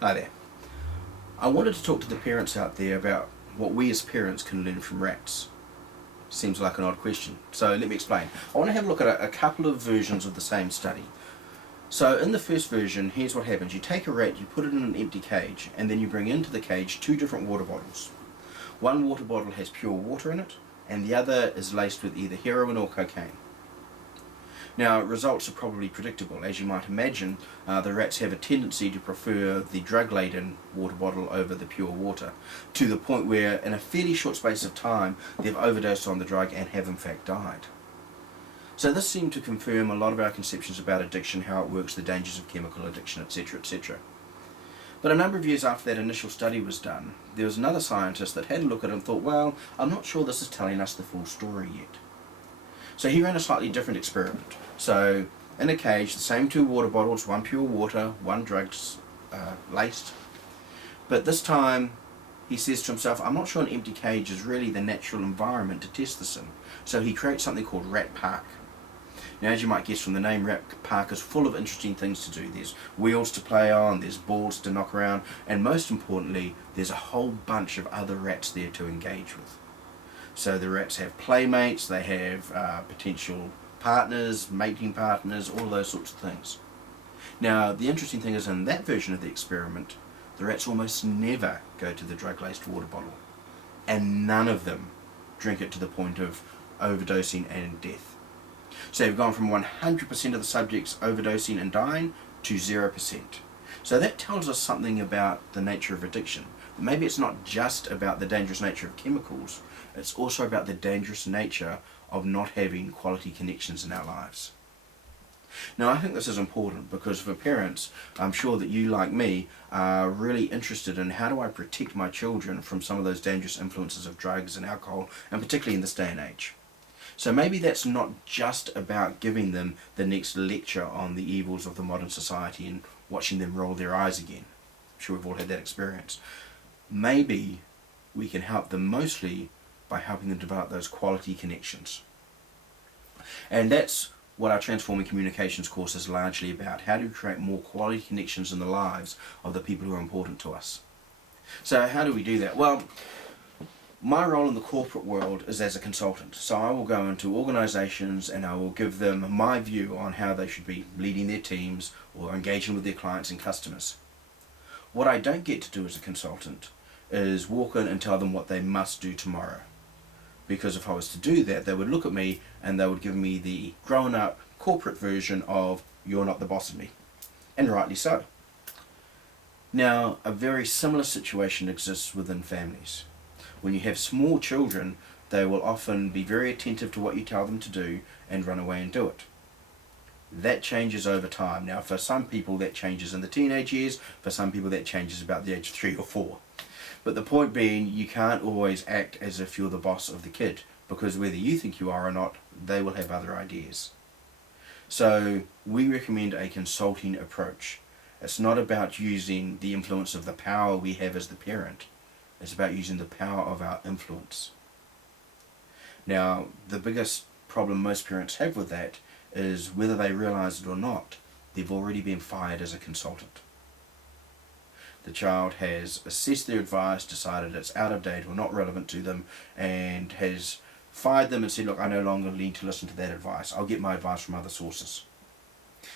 Hi there. I wanted to talk to the parents out there about what we as parents can learn from rats. Seems like an odd question, so let me explain. I want to have a look at a couple of versions of the same study. So in the first version, here's what happens. You take a rat, you put it in an empty cage, and then you bring into the cage two different water bottles. One water bottle has pure water in it, and the other is laced with either heroin or cocaine. Now, results are probably predictable. As you might imagine, the rats have a tendency to prefer the drug-laden water bottle over the pure water, to the point where in a fairly short space of time they've overdosed on the drug and have in fact died. So this seemed to confirm a lot of our conceptions about addiction, how it works, the dangers of chemical addiction, etc., etc. But a number of years after that initial study was done, there was another scientist that had a look at it and thought, well, I'm not sure this is telling us the full story yet. So he ran a slightly different experiment. So in a cage, the same two water bottles, one pure water, one drugs laced. But this time he says to himself, I'm not sure an empty cage is really the natural environment to test this in. So he creates something called Rat Park. Now, as you might guess from the name, Rat Park is full of interesting things to do. There's wheels to play on, there's balls to knock around, and most importantly, there's a whole bunch of other rats there to engage with. So the rats have playmates, they have potential partners, mating partners, all those sorts of things. Now, the interesting thing is in that version of the experiment, the rats almost never go to the drug-laced water bottle, and none of them drink it to the point of overdosing and death. So they've gone from 100% of the subjects overdosing and dying to 0%. So that tells us something about the nature of addiction. Maybe it's not just about the dangerous nature of chemicals, it's also about the dangerous nature of not having quality connections in our lives. Now, I think this is important because for parents, I'm sure that you, like me, are really interested in how do I protect my children from some of those dangerous influences of drugs and alcohol, and particularly in this day and age. So maybe that's not just about giving them the next lecture on the evils of the modern society and watching them roll their eyes again. I'm sure we've all had that experience. Maybe we can help them mostly by helping them develop those quality connections. And that's what our Transforming Communications course is largely about. How do we create more quality connections in the lives of the people who are important to us? So how do we do that? Well, my role in the corporate world is as a consultant. So I will go into organizations and I will give them my view on how they should be leading their teams or engaging with their clients and customers. What I don't get to do as a consultant is walk in and tell them what they must do tomorrow. Because if I was to do that, they would look at me and they would give me the grown-up corporate version of, you're not the boss of me. And rightly so. Now, a very similar situation exists within families. When you have small children, they will often be very attentive to what you tell them to do and run away and do it. That changes over time. Now, for some people that changes in the teenage years, for some people that changes about the age of 3 or 4. But the point being, you can't always act as if you're the boss of the kid, because whether you think you are or not, they will have other ideas. So we recommend a consulting approach. It's not about using the influence of the power we have as the parent. It's about using the power of our influence. Now, the biggest problem most parents have with that is whether they realize it or not, they've already been fired as a consultant. The child has assessed their advice, decided it's out of date or not relevant to them, and has fired them and said, look, I no longer need to listen to that advice. I'll get my advice from other sources.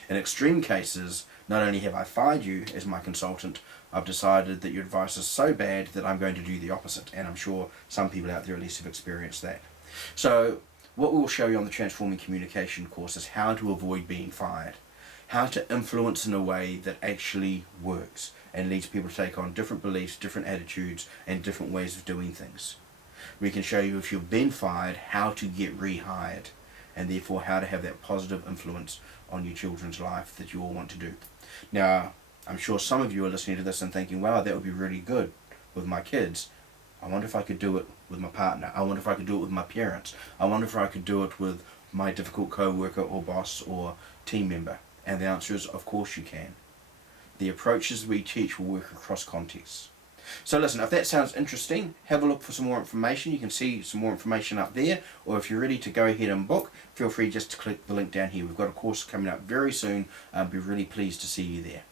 In extreme cases, not only have I fired you as my consultant, I've decided that your advice is so bad that I'm going to do the opposite, and I'm sure some people out there at least have experienced that. So what we'll show you on the Transforming Communication course is how to avoid being fired, how to influence in a way that actually works and leads people to take on different beliefs, different attitudes, and different ways of doing things. We can show you, if you've been fired, how to get rehired, and therefore how to have that positive influence on your children's life that you all want to do. Now, I'm sure some of you are listening to this and thinking, wow, that would be really good with my kids. I wonder if I could do it with my partner. I wonder if I could do it with my parents. I wonder if I could do it with my difficult co-worker or boss or team member. And the answer is, of course you can. The approaches we teach will work across contexts. So listen, if that sounds interesting, have a look for some more information. You can see some more information up there, or if you're ready to go ahead and book, feel free just to click the link down here. We've got a course coming up very soon. I'll be really pleased to see you there.